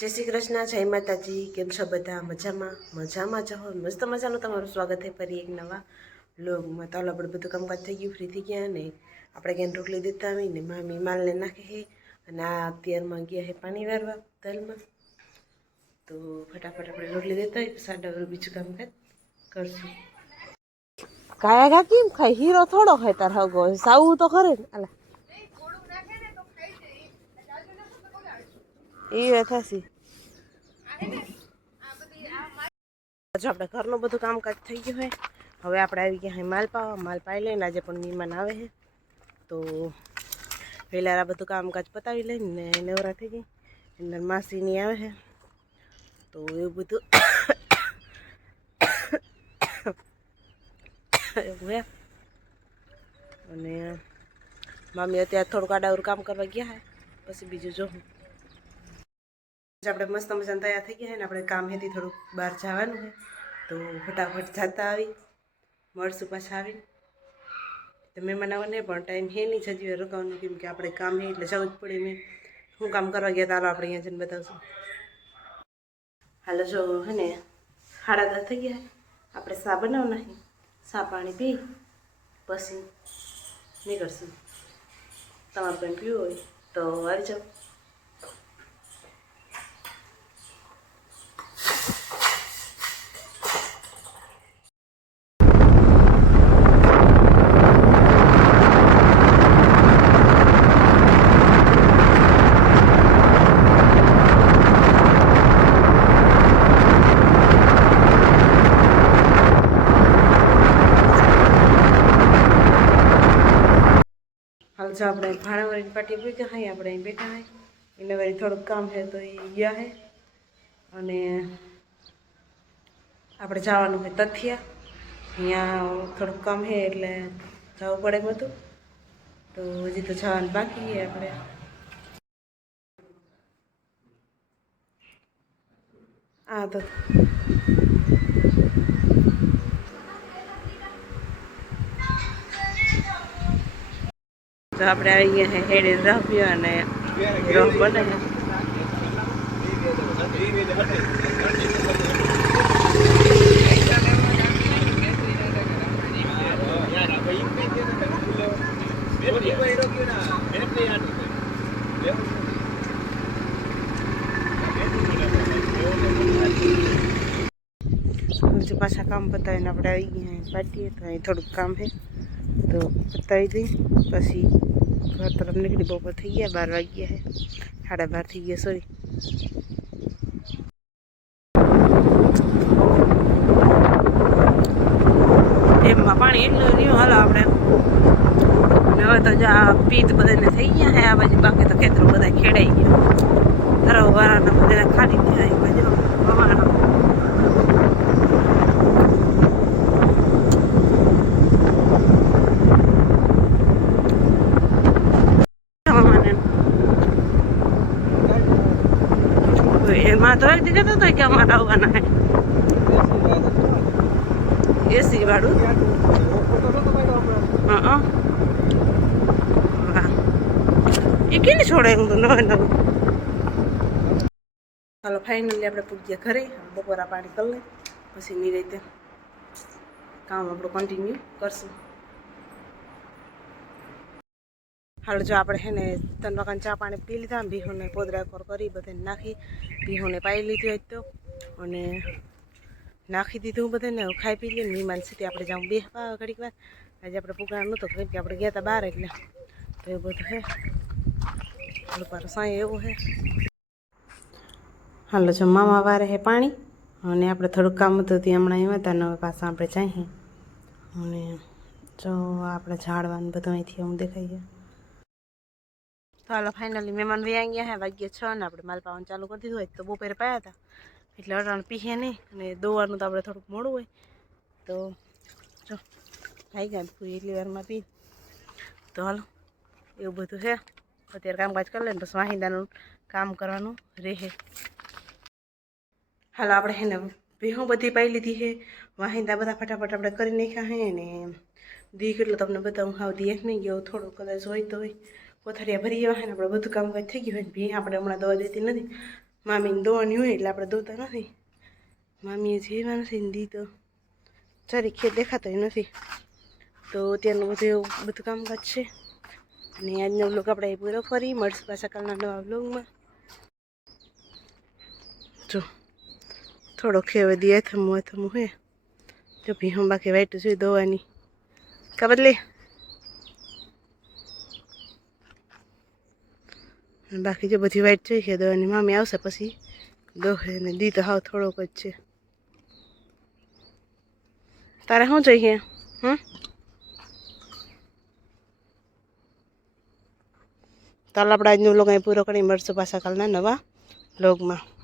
જય શ્રી કૃષ્ણ, જય માતાજી, કેમ છો બધા? મજામાં? મજામાં જ હો. મસ્ત મજાનું તમારું સ્વાગત છે ફરી એક નવા લોગમાં તો આપણે બધું કામકાજ થઈ ગયું ફ્રી થઈ ગયા ને આપણે ક્યાં રોટલી દેતા આવી ને મામી માલને નાખે હે. અને આ અત્યારમાં ગયા છે પાણી વારવા તલમાં. તો ફટાફટ આપણે રોટલી દેતા હોય સાડા બીજું કામકાજ કરશું. કાયા કેમ ખાય? હીરો થોડો ખાય તાર હગો. સાવું તો ખરે ને. એ વાત હસી જો આપણે ઘરનું બધું કામકાજ થઈ ગયું હોય હવે આપણે આવી ગયા હોય માલ પાવા માલ પાઈ લઈને આજે પણ મહેમાન આવે છે તો પહેલાં આ બધું કામકાજ પતાવી લઈને ને નવરા થઈ ગઈ. અંદર માસીની આવે છે તો એવું બધું એવું હે. અને મામી અત્યારે થોડુંક આડાવરું કામ કરવા ગયા હે. પછી બીજું જોઉં આજે આપણે મસ્ત મજાને તૈયાર થઈ ગયા ને આપણે કામ હેથી થોડુંક બહાર જવાનું છે. તો ફટાફટ જતા આવી, મળશું પાછા આવી તો મહેમાન પણ ટાઈમ હે નહીં જજી રોકાવાનું, કેમ કે આપણે કામ હે એટલે જવું જ પડે મેં શું કામ કરવા ગયા તારો આપણે અહીંયા જઈને બતાવશું. હાલો જો હે ને સાડા દસ થઈ ગયા આપણે સા બનાવ નહીં સા પાણી પી, પછી નીકળશું. તમારે કંઈ પીવું હોય તો આવી જાઓ. જો આપણે ભાણાવાળી પાટી ભૂગ્યા હાઈ આપણે અહીં બેઠા હોય એટલે વળી થોડુંક કામ છે તો એ ગયા હે. અને આપણે જવાનું હોય તથિયા. અહીંયા થોડુંક કામ છે એટલે જવું પડે બધું. તો હજી તો જવાનું બાકી છે આપણે. આ તો આપણે અહીંયા હેડે રહ અને ગ્રહ બને. પાછા કામ પતાવીને આપણે આવી ગયા પાટીએ, તો અહીં થોડુંક કામ છે તો પતાવી દઈ, પછી ઘર તરફ નીકળી બપોર થઈ ગયા બાર વાગ્યા હે સાડા બાર થઈ ગયા સોરી એમાં પાણી એટલું રહ્યું હાલો આપણે હવે તો જા પીત બધાને થઈ ગયા હે આ બાજુ બાકી તો ખેતરો બધા ખેડાઈ ગયા તરવ વાળાના બધા ખાલી થયા એ બાજુ અમારા મને એમાં તો એક દીકરો હતો કે અમારે આવવાના એસી વાળું? હા હા. એ કેને છોડે હું તો નવું ચાલો ફાઇનલી આપણે પૂગ્યા ઘરે. બપોરા પાણી કરી લઈ પછી ની રીતે કામ આપણું કન્ટિન્યુ કરશું. હાલ, જો આપણે હે ને વાગ્યાને ચા પાણી પી લીધા ભીહુને પોદરા કોર બધાને નાખી, ભીહુને પાઈ લીધું હોય તો, અને નાખી દીધું બધાને ખાઈ પી લઈએ મહેમાન સીધી આપણે જાઉં બેહવા ઘડીક વાર. આજે આપણે પુગાણ નહોતો, કેમ કે આપણે ગયા હતા બહાર એટલે. તો એ બધું છે. પારો સાંય એવું છે. હાલો, જો મામા વારે હે પાણી, અને આપણે થોડુંક કામ હતું ત્યાં હમણાં એમાં હતા ને હવે પાછા આપણે જઈએ. અને જો આપણે ઝાડવાનું બધું અહીંથી હું દેખાઈ ગયા. તો હાલો ફાઇનલી મહેમાન વૈયા ગયા હે, વાગ્યા છ ને આપણે માલ પાવાનું ચાલુ કરી દીધું હોય તો બપોરે પાયા હતા. એટલે અટાણ પીએ નહીં અને દોવાનું તો આપણે થોડુંક મોડું હોય. તો જો ખાઈ ગયા પૂરી એટલી વારમાં પી. તો હાલો, એવું બધું છે અત્યારે કામકાજ કરી લે ને પછી વાહિંદાનું કામ કરવાનું રહે. હાલો, આપણે હે ને ભેહું બધી પાઈ લીધી છે વાહિંદા બધા ફટાફટ આપણે કરી નાખ્યા હે ને. દી કેટલો તમને બતાવું હાવ દી એક નહીં ગયો, થોડો કદાચ હોય તો હોય કોથળિયા ભરી એવા છે ને આપણે બધું કામકાજ થઈ ગયું હોય ભી આપણે હમણાં દવા દેતી નથી. મામીને દોવાની હોય એટલે આપણે દોતા નથી. મામીએ જેવા નથી ને દી તો સારી ખેત દેખાતો નથી. તો ત્યાંનું બધું એવું બધું કામકાજ છે. અને આજનો બ્લોગ આપણે પૂરો ફરી મળશું પાછા કાલના નવા બ્લોગમાં જો, થોડો ખેવે દી અથમું અથમું હે. જો હમ બાકી વાઈટ જોઈ દોવાની. કા બદલે બાકી જો બધી વાઈટ જોઈ છે, દવાની મામી આવશે પછી. દોહે ને દી તો હાવ થોડોક જ છે. તારે શું જોઈએ? હમ? ચાલ આપણે આજનો લોગ અહીં પૂરો કરી મળશું પાછા કાલના નવા લોગમાં